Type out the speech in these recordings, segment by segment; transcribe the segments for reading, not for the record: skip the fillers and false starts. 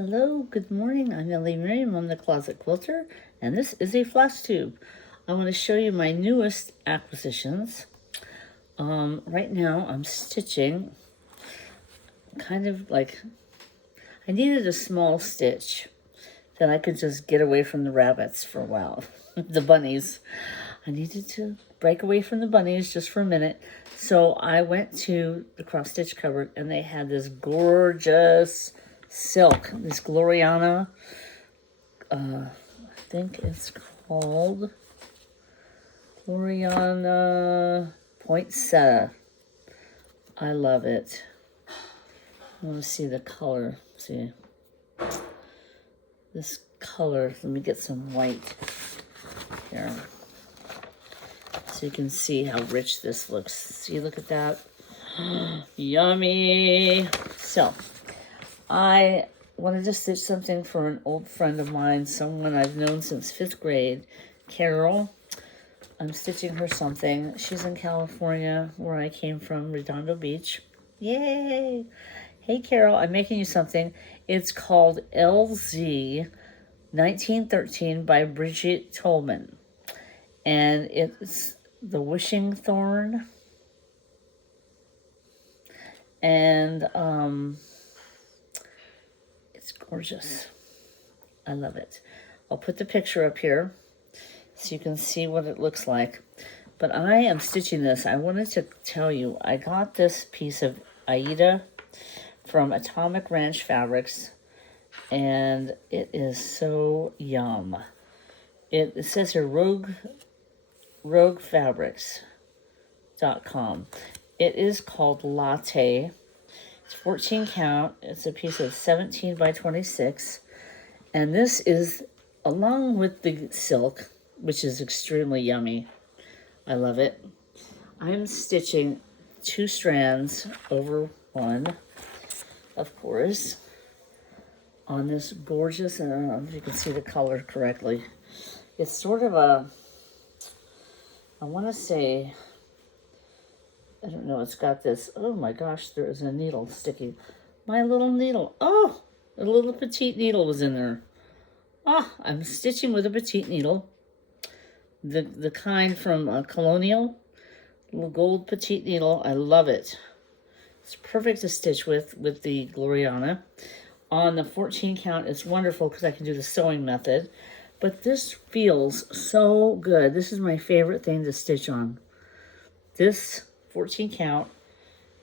Hello, good morning. I'm Ellie Miriam. I'm the Closet Quilter, and this is a floss tube. I want to show you my newest acquisitions. Right now I'm stitching kind of like, I needed a small stitch that I could just get away from the rabbits for a while, the bunnies. I needed to break away from the bunnies just for a minute. So I went to the cross stitch cupboard and they had this gorgeous silk, this Gloriana, I think it's called Gloriana Poinsettia. I love it. I want to see the color. See this color. Let me get some white here so you can see how rich this looks. See, look at that. Yummy. So I wanted to stitch something for an old friend of mine, someone I've known since 5th grade, Carol. I'm stitching her something. She's in California, where I came from, Redondo Beach. Yay! Hey, Carol, I'm making you something. It's called LZ 1913 by Bridget Tolman. And it's the wishing thorn. And it's gorgeous. I love it. I'll put the picture up here so you can see what it looks like. But I am stitching this. I wanted to tell you, I got this piece of Aida from Atomic Ranch Fabrics, and it is so yum. It says here roguefabrics.com. It is called Latte. It's 14 count. It's a piece of 17 by 26. And this is, along with the silk, which is extremely yummy. I love it. I'm stitching 2 strands over one, of course, on this gorgeous, and I don't know if you can see the color correctly. It's sort of a, I want to say, I don't know, it's got this, oh my gosh, there is a needle sticking. My little needle. Oh, a little petite needle was in there. Ah, I'm stitching with a petite needle. The kind from Colonial, little gold petite needle. I love it. It's perfect to stitch with the Gloriana. On the 14 count, it's wonderful because I can do the sewing method. But this feels so good. This is my favorite thing to stitch on. This 14 count,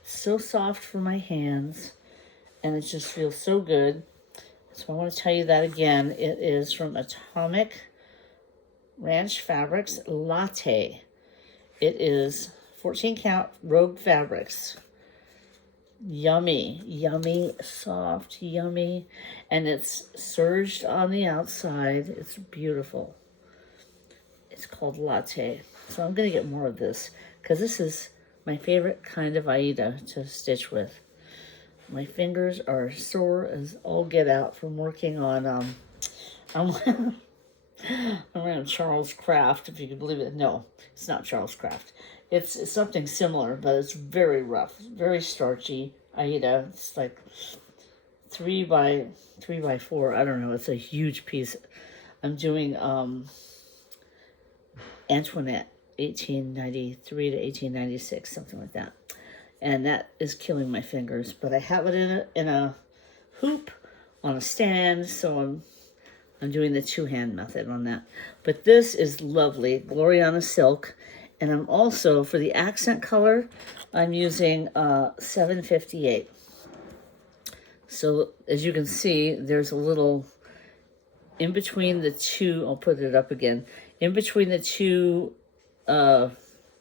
so soft for my hands, and it just feels so good. So I want to tell you that again. It is from Atomic Ranch Fabrics Latte. It is 14 count Rogue Fabrics. Yummy, yummy, soft, yummy, and it's serged on the outside. It's beautiful. It's called Latte. So I'm going to get more of this because this is my favorite kind of Aida to stitch with. My fingers are sore as all get out from working on, I'm around Charles Craft, if you can believe it. No, it's not Charles Craft. It's something similar, but it's very rough, very starchy. Aida, it's like 3 by 4. I don't know. It's a huge piece. I'm doing Antoinette, 1893 to 1896, something like that. And that is killing my fingers. But I have it in a hoop on a stand, so I'm doing the 2-hand method on that. But this is lovely, Gloriana silk. And I'm also, for the accent color, I'm using 758. So as you can see, there's a little, in between the two, I'll put it up again, in between the two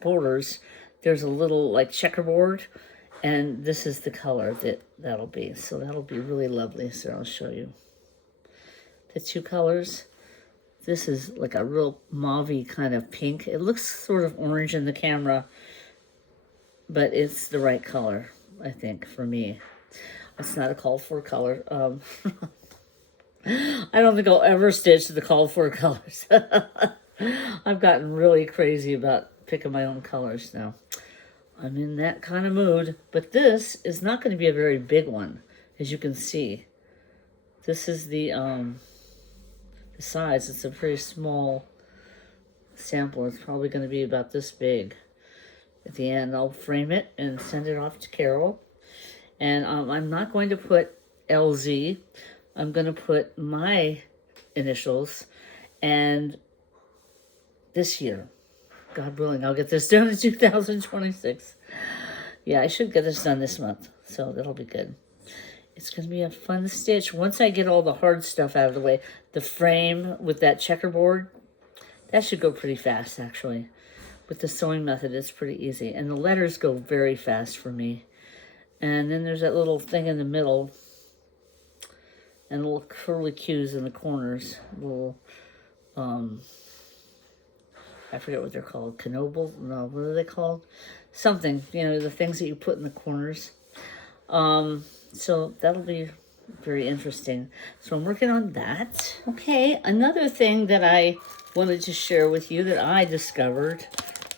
borders, there's a little like checkerboard, and this is the color that'll be. So that'll be really lovely. So I'll show you the 2 colors. This is like a real mauve-y kind of pink. It looks sort of orange in the camera, but it's the right color, I think, for me. It's not a called for color. I don't think I'll ever stitch the called for colors. I've gotten really crazy about picking my own colors now. I'm in that kind of mood, but this is not going to be a very big one, as you can see. This is the size. It's a pretty small sample. It's probably going to be about this big. At the end, I'll frame it and send it off to Carol. And I'm not going to put LZ. I'm going to put my initials. And this year, God willing, I'll get this done in 2026. Yeah, I should get this done this month. So that'll be good. It's going to be a fun stitch. Once I get all the hard stuff out of the way, the frame with that checkerboard, that should go pretty fast, actually. With the sewing method, it's pretty easy. And the letters go very fast for me. And then there's that little thing in the middle. And little curly cues in the corners. Little, I forget what they're called. Canobles? No, what are they called? Something, you know, the things that you put in the corners. So that'll be very interesting. So I'm working on that. Okay, another thing that I wanted to share with you that I discovered,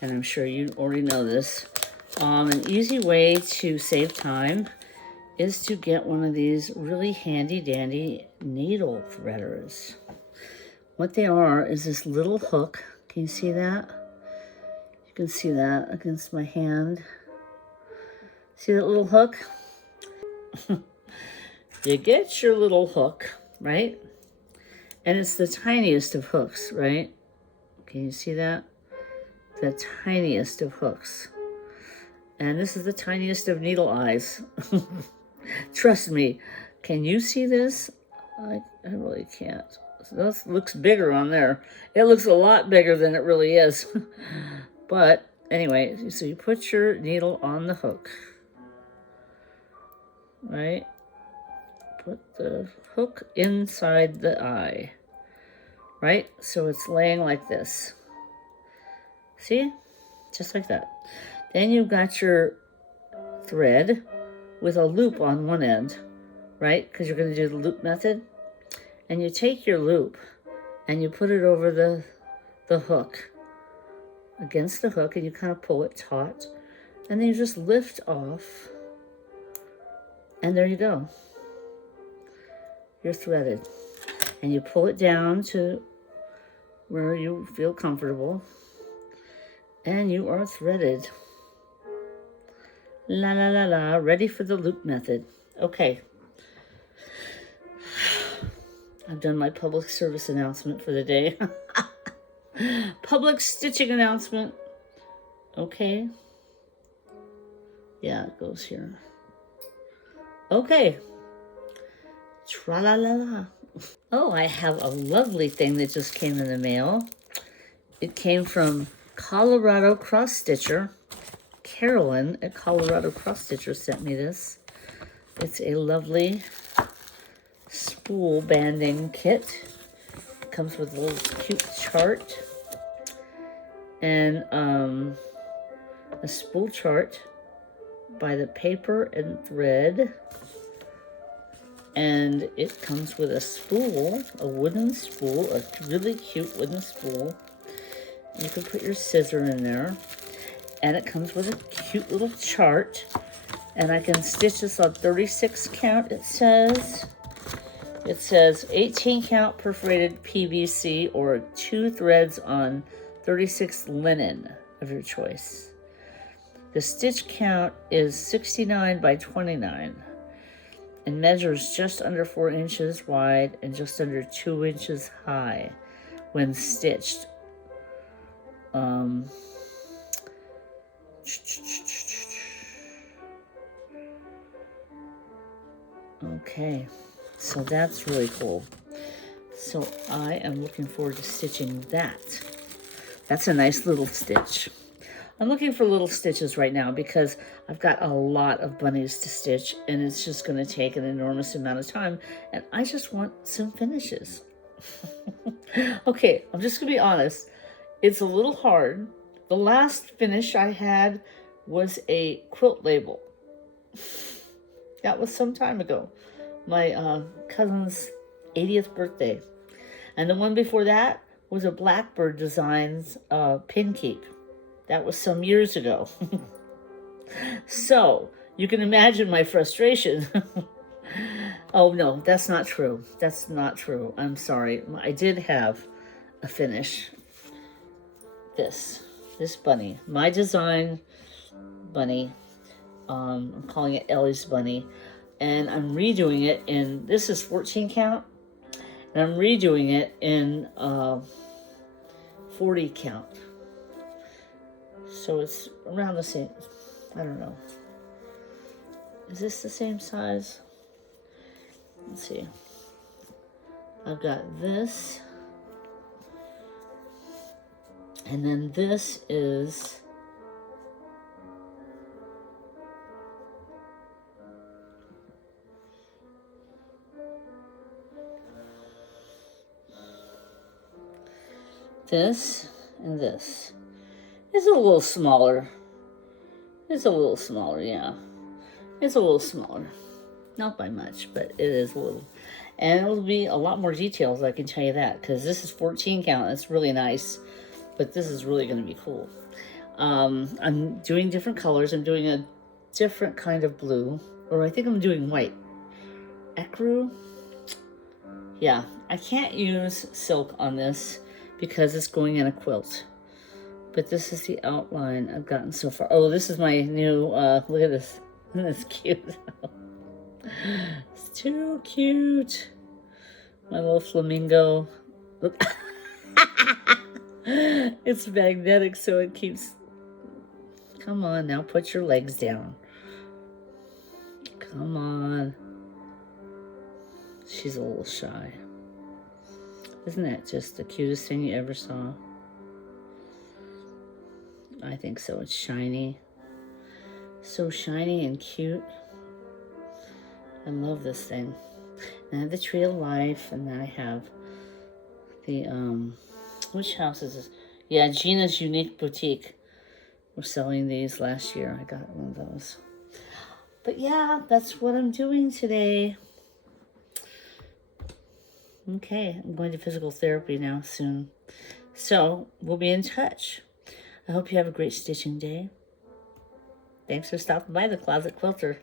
and I'm sure you already know this, an easy way to save time is to get one of these really handy dandy needle threaders. What they are is this little hook. Can you see that? You can see that against my hand. See that little hook? You get your little hook, right? And it's the tiniest of hooks, right? Can you see that? The tiniest of hooks. And this is the tiniest of needle eyes. Trust me. Can you see this? I really can't. This looks bigger on there. It looks a lot bigger than it really is. But anyway, so you put your needle on the hook. Right? Put the hook inside the eye. Right? So it's laying like this. See? Just like that. Then you've got your thread with a loop on one end, right? Because you're going to do the loop method. And you take your loop and you put it over the hook, against the hook, and you kind of pull it taut. And then you just lift off. And there you go. You're threaded. And you pull it down to where you feel comfortable. And you are threaded. La la la la, ready for the loop method. Okay. I've done my public service announcement for the day. Public stitching announcement. Okay. Yeah, it goes here. Okay. Tra-la-la-la. Oh, I have a lovely thing that just came in the mail. It came from Colorado Cross Stitcher. Carolyn at Colorado Cross Stitcher sent me this. It's a lovely spool banding kit. It comes with a little cute chart and a spool chart by the paper and thread. And it comes with a spool, a wooden spool, a really cute wooden spool. You can put your scissor in there. And it comes with a cute little chart. And I can stitch this on 36 count, it says. It says 18 count perforated PVC or 2 threads on 36 linen of your choice. The stitch count is 69 by 29 and measures just under 4 inches wide and just under 2 inches high when stitched. Okay, so that's really cool. So I am looking forward to stitching that. That's a nice little stitch. I'm looking for little stitches right now because I've got a lot of bunnies to stitch and it's just going to take an enormous amount of time and I just want some finishes. Okay, I'm just going to be honest. It's a little hard. The last finish I had was a quilt label. That was some time ago. My cousin's 80th birthday. And the one before that was a Blackbird Designs pin keep. That was some years ago. So, you can imagine my frustration. Oh, no, that's not true. That's not true. I'm sorry. I did have a finish. This bunny. My design bunny. I'm calling it Ellie's bunny. And I'm redoing it in, this is 14 count. And I'm redoing it in 40 count. So it's around the same, I don't know. Is this the same size? Let's see. I've got this. And then this is this and this. It's a little smaller. It's a little smaller, yeah. It's a little smaller. Not by much, but it is a little. And it will be a lot more details, I can tell you that, because this is 14 count. It's really nice, but this is really going to be cool. I'm doing different colors. I'm doing a different kind of blue, or I think I'm doing white. Ecru? Yeah, I can't use silk on this because it's going in a quilt. But this is the outline I've gotten so far. Oh, this is my new, look at this. That's cute. It's too cute. My little flamingo. It's magnetic, so it keeps... Come on, now put your legs down. Come on. She's a little shy. Isn't that just the cutest thing you ever saw? I think so. It's shiny. So shiny and cute. I love this thing. And I have the Tree of Life, and then I have the, which house is this? Yeah, Gina's Unique Boutique. We're selling these last year. I got one of those. But yeah, that's what I'm doing today. Okay, I'm going to physical therapy now soon. So, we'll be in touch. I hope you have a great stitching day. Thanks for stopping by the Closet Quilter.